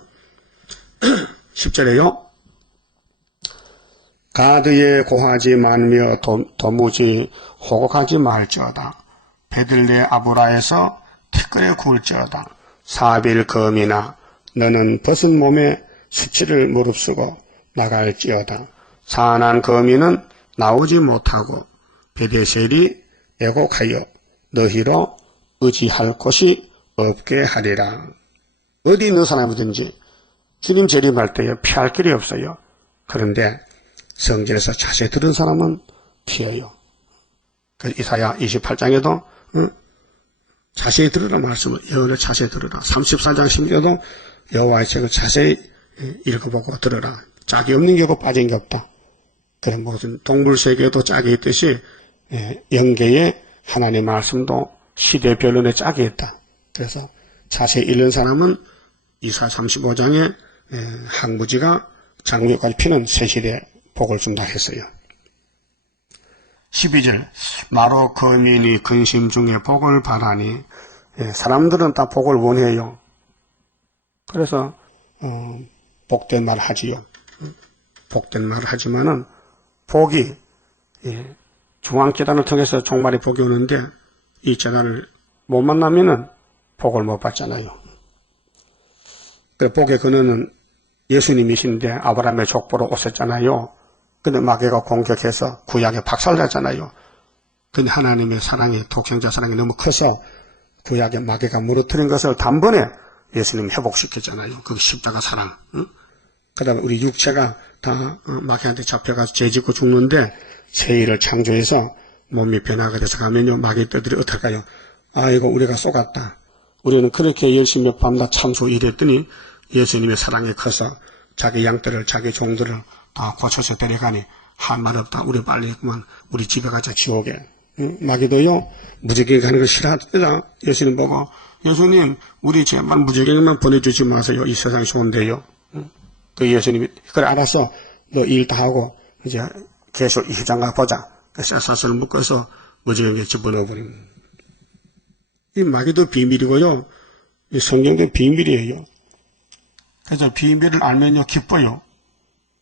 10절에요. 가드에 고하지 말며 도무지 호곡하지 말지어다. 베들레 아브라에서 티끌에 굴지어다. 사빌 검이나 너는 벗은 몸에 수치를 무릅쓰고 나갈지어다. 산한 거미는 나오지 못하고 베데셀이 애곡하여 너희로 의지할 곳이 없게 하리라. 어디 있는 사람이든지 주님 재림할 때에 피할 길이 없어요. 그런데 성전에서 자세히 들은 사람은 피해요. 이사야 28장에도 자세히 들으라 말씀을 예언을 자세히 들으라. 34장 10절도 여호와의 책을 자세히 읽어보고 들으라. 짝이 없는 게 없고 빠진 게 없다. 그런 무슨 동물 세계에도 짝이 있듯이 영계에 하나님의 말씀도 시대 변론에 짝이 있다. 그래서 자세히 읽는 사람은 이사 35장에 항무지가 장미까지 피는 새시대 복을 준다 했어요. 12절 마로 거민이 근심 중에 복을 바라니 사람들은 다 복을 원해요. 그래서 복된 말을 하지요. 복된 말을 하지만은 복이 중앙재단을 통해서 종말의 복이 오는데 이 재단을 못 만나면은 복을 못 받잖아요. 그 복의 근원은 예수님이신데 아브라함의 족보로 오셨잖아요. 근데 마귀가 공격해서 구약에 박살났잖아요. 근데 하나님의 사랑이, 독생자 사랑이 너무 커서 구약에 마귀가 무너뜨린 것을 단번에 예수님 회복시켰잖아요. 그 십자가 사랑. 그 다음에 우리 육체가 다 마귀한테 잡혀가서 죄짓고 죽는데 새일을 창조해서 몸이 변화가 돼서 가면요, 마귀 떼들이 어떡할까요? 아이고, 우리가 속았다. 우리는 그렇게 열심히 밤낮 참수 일했더니 예수님의 사랑이 커서 자기 양떼를, 자기 종들을 다 고쳐서 데려가니 한 말 없다. 우리 빨리 그만 우리 집에 가자, 지옥에. 마귀도요, 무지개 가는 거 싫어하더라. 예수님 보고, 예수님, 우리 제발 무지개만 보내주지 마세요. 이 세상이 좋은데요. 그 예수님이, 그래, 알았어. 너 일 다 하고, 이제 계속 이장 가보자. 쇠사슬을 묶어서 무지개에 집어넣어버린. 이 마귀도 비밀이고요. 이 성경도 비밀이에요. 그래서 비밀을 알면요, 기뻐요.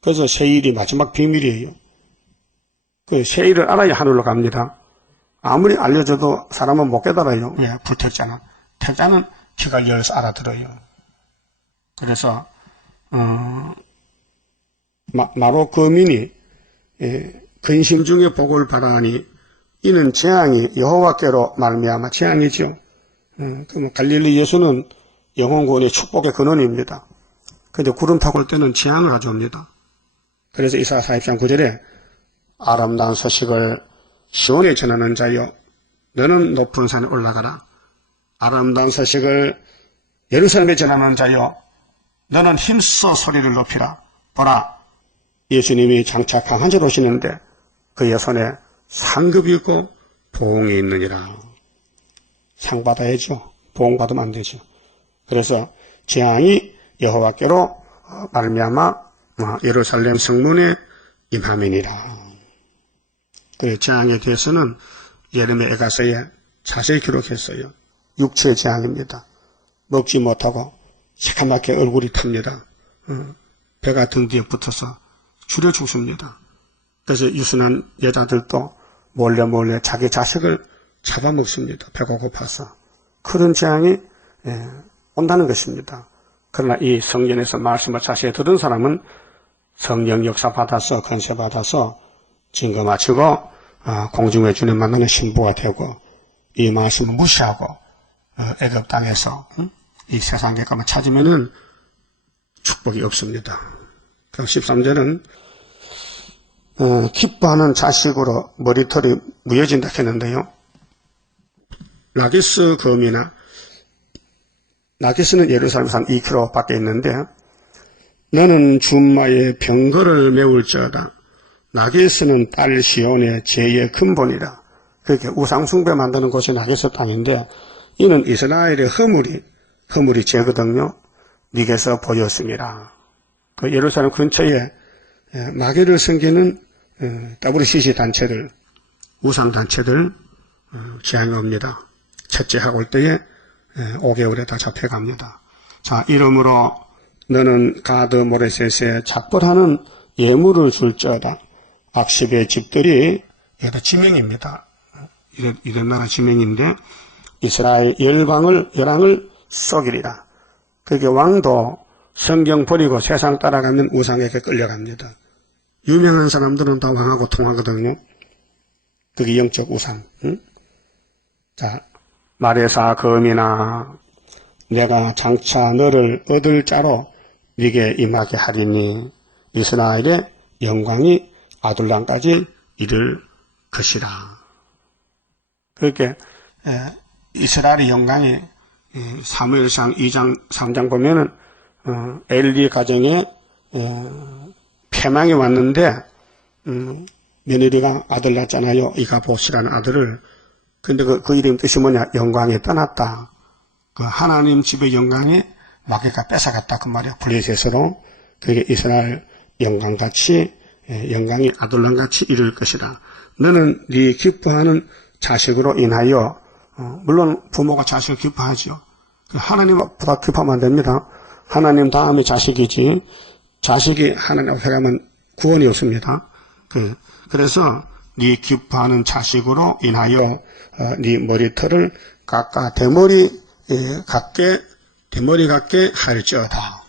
그래서 세일이 마지막 비밀이에요. 그 세일을 알아야 하늘로 갑니다. 아무리 알려줘도 사람은 못 깨달아요. 왜? 불택자는. 택자는 귀가 열려서 알아들어요. 그래서 나로 거민이 근심 중에 복을 바라니 이는 재앙이 여호와께로 말미암아 재앙이죠. 그럼 갈릴리 예수는 영혼구원의 축복의 근원입니다. 그런데 구름 타고 올 때는 재앙을 가져옵니다. 그래서 이사야 40장 9절에 아름다운 소식을 시온에 전하는 자여 너는 높은 산에 올라가라. 아름다운 소식을 예루살렘에 전하는 자여 너는 힘써 소리를 높이라. 보라, 예수님이 장차 강한 자로 오시는데 그의 손에 상급이 있고 보응이 있느니라. 상 받아야죠. 보응 받으면 안 되죠. 그래서 재앙이 여호와께로 말미암아 예루살렘 성문에 임함이니라. 그래, 재앙에 대해서는 예레미야 에가서에 자세히 기록했어요. 육체의 재앙입니다. 먹지 못하고 새카맣게 얼굴이 탑니다. 배가 등 뒤에 붙어서 줄여 죽습니다. 그래서 유순한 여자들도 몰래 자기 자식을 잡아먹습니다. 배가 고파서. 그런 재앙이 온다는 것입니다. 그러나 이 성전에서 말씀을 자세히 들은 사람은 성령 역사 받아서 건세 받아서 증거 마치고 공중의 주님 만나는 신부가 되고 이 말씀을 무시하고 애굽 땅에서 이 세상 객관만 찾으면은 축복이 없습니다. 그럼 13절은 기뻐하는 자식으로 머리털이 무뎌진다 했는데요. 라기스 검이나 라기스는 예루살렘에서 한 2km 밖에 있는데 너는 준마의 병거를 메울지어다. 라기스는 딸 시온의 제의 근본이라. 그렇게 우상숭배 만드는 곳이 라기스 땅인데 이는 이스라엘의 허물이 죄거든요. 네게서 보였습니다. 그 예루살렘 근처에 마귀를 섬기는 WCC 단체들, 우상 단체들 재앙이 옵니다. 첫째 하고 올 때에 5개월에 다 잡혀갑니다. 자, 이러므로 너는 가드 모레셋에 작벌하는 예물을 줄지어다. 악십의 집들이 이것도 지명입니다. 이런 나라 지명인데 이스라엘 열왕을 속이리라. 그게 왕도 성경 버리고 세상 따라가면 우상에게 끌려갑니다. 유명한 사람들은 다 왕하고 통하거든요. 그게 영적 우상. 자, 마레사 검이나 내가 장차 너를 얻을 자로 네게 임하게 하리니 이스라엘의 영광이 아둘람까지 이를 것이라. 그렇게 이스라엘의 영광이 사무엘상 2장 3장 보면은 엘리 가정에 패망이 왔는데 며느리가 아들 낳았잖아요. 이가봇이라는 아들을. 근데 그 이름 뜻이 뭐냐? 영광이 떠났다. 그 하나님 집의 영광이 마귀가 뺏어갔다 그 말이야. 블레셋으로. 그게 이스라엘 영광같이 영광이 아둘람같이 이룰 것이다. 너는 네 기뻐하는 자식으로 인하여 물론 부모가 자식을 기뻐하죠. 하나님보다 기뻐하면 안 됩니다. 하나님 다음에 자식이지 자식이 하나님 앞에 가면 구원이 없습니다. 그래서 네 기뻐하는 자식으로 인하여 네 머리털을 깎아 대머리 같게 할지어다.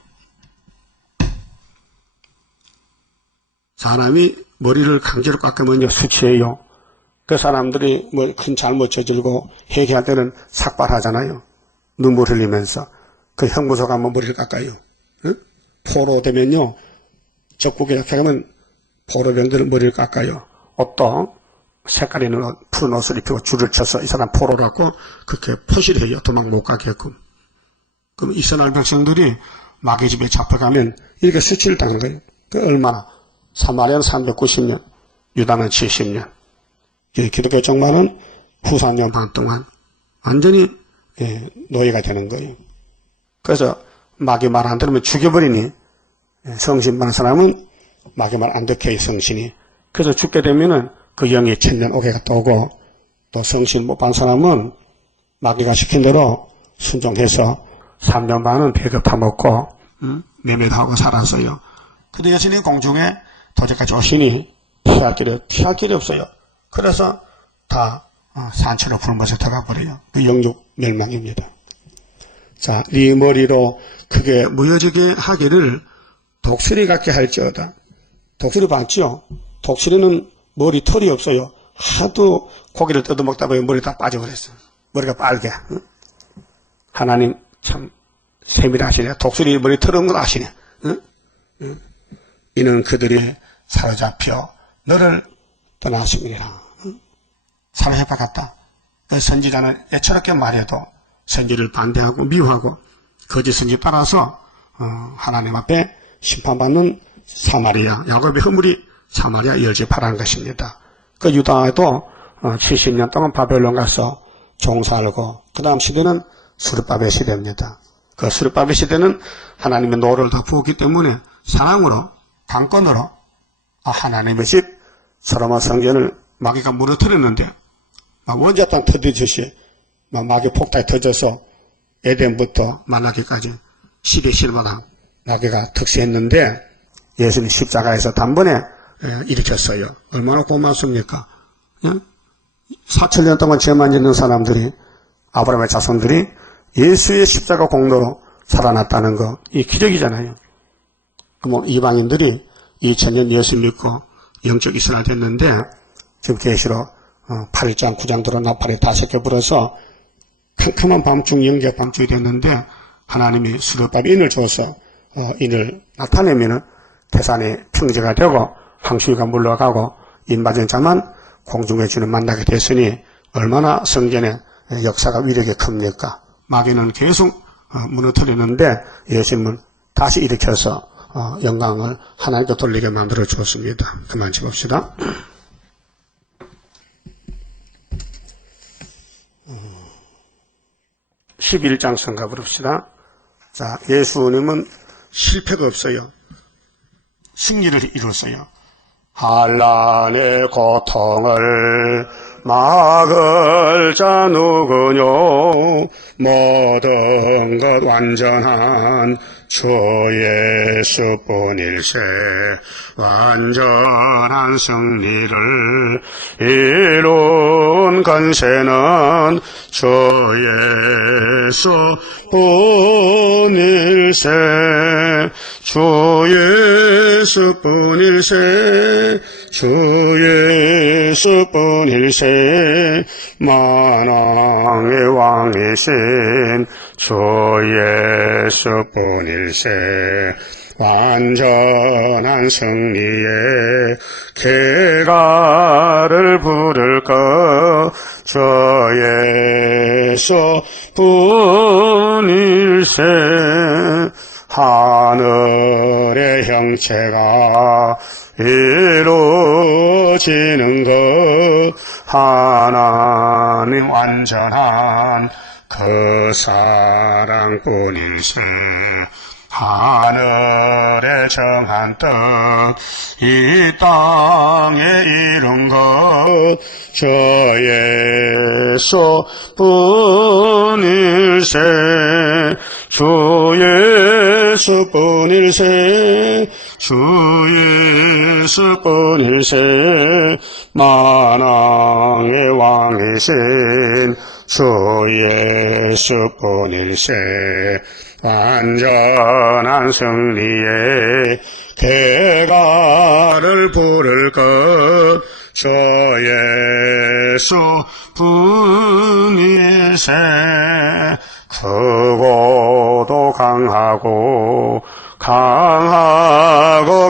사람이 머리를 강제로 깎으면요 수치예요. 그 사람들이 뭐 큰 잘못 저질고 회개할 때는 삭발하잖아요. 눈물 흘리면서 그 형무소 가면 머리를 깎아요. 응? 포로 되면요 적국에 가면 포로병들은 머리를 깎아요. 옷도 색깔 있는 푸른 옷을 입히고 줄을 쳐서 이 사람 포로라고 그렇게 포시를 해요. 도망 못 가게끔. 그럼 이스라엘 백성들이 마귀 집에 잡혀가면 이렇게 수치를 당하는 거예요. 그 얼마나? 사마리아는 390년, 유다는 70년. 기독교 정말은 후 3년 반 동안 완전히 노예가 되는 거예요. 그래서 마귀 말 안 들으면 죽여버리니 성신 받는 사람은 마귀 말 안 듣게 해 성신이. 그래서 죽게 되면은 그 영이 천년 오게 갔다 오고 또 성신 못 받는 사람은 마귀가 시킨 대로 순종해서 3년 반은 배급 타먹고 매매도 하고 살았어요. 근데 여신이 공중에 도적까지 오시니 피할 길이 없어요. 그래서 다 산채로 굶어서 들어가 버려요. 그 영육 멸망입니다. 자, 네 머리로 크게 무너지게 하기를 독수리 같게 할지어다. 독수리 봤죠? 독수리는 머리 털이 없어요. 하도 고기를 뜯어먹다 보면 머리 다 빠져버렸어요. 머리가 빨개. 응? 하나님 참 세밀하시네. 독수리 머리 털 없는 걸 아시네. 응? 응? 이는 그들이 사로잡혀 너를 떠났음이라. 응? 사로잡혀갔다. 그 선지자는 애처롭게 말해도 선지를 반대하고 미워하고 거짓 선지 따라서 하나님 앞에 심판받는 사마리아, 야곱의 허물이 사마리아 열집하라는 것입니다. 그 유다에도 70년 동안 바벨론 가서 종살고 그 다음 시대는 수르바벨 시대입니다. 그 수르바벨 시대는 하나님의 노를 다 부었기 때문에 사랑으로 강권으로 하나님의 집 솔로몬 성전을 마귀가 무너뜨렸는데 원자탄 터지듯이 마귀 폭탄이 터져서 에덴부터 만나기까지 시대 실마다 마귀가 특세했는데 예수님 십자가에서 단번에 일으켰어요. 얼마나 고맙습니까? 4,000년 동안 죄만 짓는 사람들이 아브라함의 자손들이 예수의 십자가 공로로 살아났다는 거, 이 기적이잖아요. 그럼 이방인들이 2000년 예수 믿고 영적 이스라엘 됐는데 지금 계시록 8장 9장 들어 나팔이 5개 불어서 캄캄한 밤중 영계 밤중이 됐는데 하나님이 수르바벨 인을 줘서 인을 나타내면은 태산이 평지가 되고 황수위가 물러가고 인맞은 자만 공중의 주는 만나게 됐으니 얼마나 성전의 역사가 위력이 큽니까? 마귀는 계속 무너뜨리는데 예수님은 다시 일으켜서 영광을 하나님께 돌리게 만들어 주었습니다. 그만 집읍시다. 11장 성가 부릅시다. 자, 예수님은 실패가 없어요. 승리를 이뤘어요. 한란의 고통을 막을 자 누구뇨? 모든 것 완전한 주 예수뿐일세. 완전한 승리를 이룬 건세는 주 예수뿐일세. 주 예수뿐일세. 주 예수뿐일세. 만왕의 왕이신 주 예수뿐일세. 완전한 승리의 개가를 부를 것 주 예수뿐일세. 하늘의 형체가 이루어지는 것 하나님 완전한 그 사랑뿐일세. 하늘의 정한 뜻 이 땅에 이룬 것 주 예수뿐일세. 주 예수뿐일세 주 예수뿐일세 만왕의 왕이신 주 예수뿐일세 완전한 승리에 대가를 부를 것 주 예수뿐일세 크고도 강하고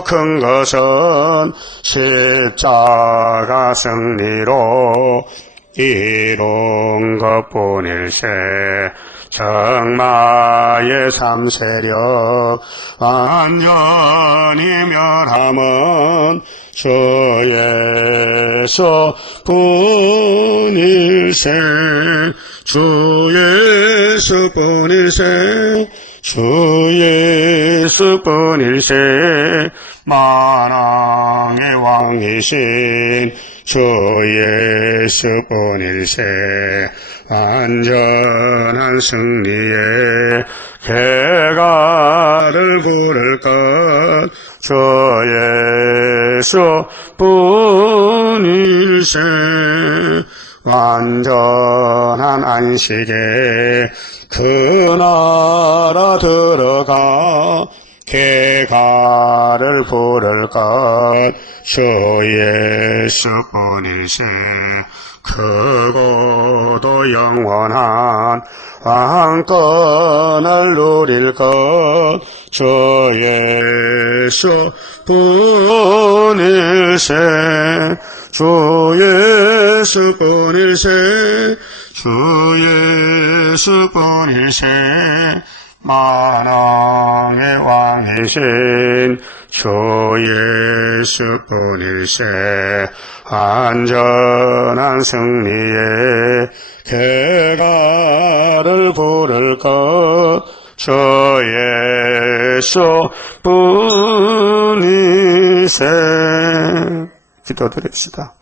큰 것은 십자가 승리로 이룬 것뿐일세 정마의 삼세력 완전히 멸함은 주 예수뿐일세 주 예수뿐일세 주 예수뿐일세 만왕의 왕이신 주 예수뿐일세 완전한 승리에 개가를 부를 것 주 예수뿐일세 완전한 안식에 그 나라 들어가 개가를 부를 것 주 예수뿐일세 크고도 영원한 왕권을 누릴 것 주 예수뿐일세 주 예수뿐일세 주 예수뿐일세 만왕의 왕이신 주 예수뿐일세 완전한 승리에 개가를 부를 것 주 예수뿐일세 기도드립시다.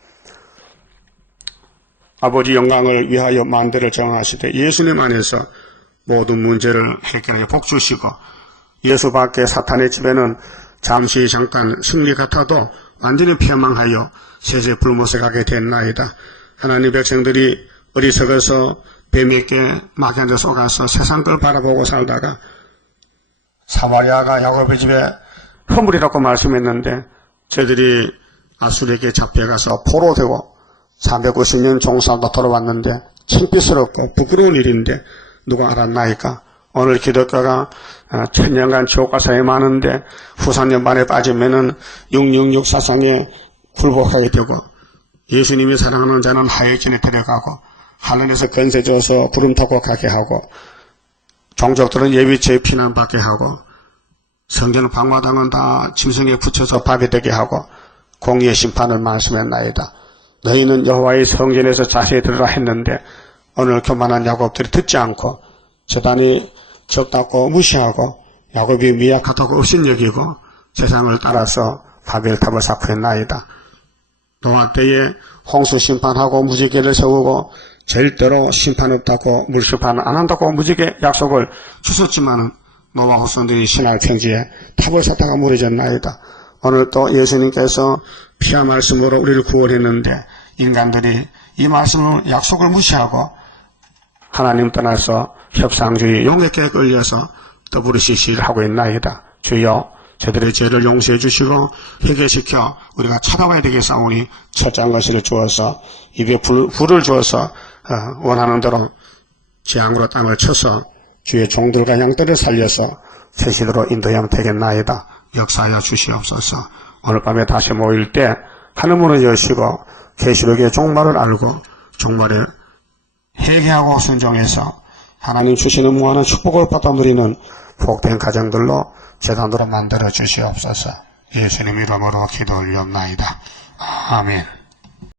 아버지 영광을 위하여 만대를 정하시되 예수님 안에서 모든 문제를 해결하여 복주시고 예수 밖에 사탄의 집에는 잠시 잠깐 승리 같아도 완전히 패망하여 세세 불모색하게 됐나이다. 하나님 백성들이 어리석어서 뱀에게 막연히 속아서 세상 걸 바라보고 살다가 사마리아가 야곱의 집에 허물이라고 말씀했는데 저들이 아수르에게 잡혀가서 포로되고 350년 종살다 돌아왔는데 창피스럽고 부끄러운 일인데 누가 알았나이까? 오늘 기독교가 천년간 지옥가사에 많은데 후산연반에 빠지면은 666 사상에 굴복하게 되고 예수님이 사랑하는 자는 하늘진에 데려가고 하늘에서 건세 줘서 구름 타고 가게 하고 종족들은 예비체에 피난받게 하고 성전 방마당은 다 짐승에 붙여서 밥이 되게 하고 공의의 심판을 말씀했나이다. 너희는 여호와의 성전에서 자세히 들으라 했는데 오늘 교만한 야곱들이 듣지 않고 저단이 적다고 무시하고 야곱이 미약하다고 업신여기고 세상을 따라서 바벨탑을 쌓고했나이다. 노아 때에 홍수 심판하고 무지개를 세우고 절대로 심판 없다고 물심판 안 한다고 무지개 약속을 주셨지만 노아 후손들이 신할 평지에 탑을 쌓다가 무너졌나이다. 오늘 또 예수님께서 피와 말씀으로 우리를 구원했는데 인간들이 이 말씀을 약속을 무시하고 하나님 떠나서 협상주의 용액에 끌려서 더부르시시를 하고 있나이다. 주여 저들의 죄를 용서해 주시고 회개시켜 우리가 찾아와야 되겠사오니 첫장 것을 주어서 입에 불을 주어서 원하는 대로 재앙으로 땅을 쳐서 주의 종들과 양들을 살려서 새시대로 인도하면 되겠나이다. 역사하여 주시옵소서. 오늘 밤에 다시 모일 때 하늘문을 여시고 계시록의 종말을 알고 종말에 회개하고 순종해서 하나님 주시는 무한한 축복을 받아 누리는 복된 가정들로 재단으로 만들어 주시옵소서. 예수님 이름으로 기도 올리옵나이다. 아멘.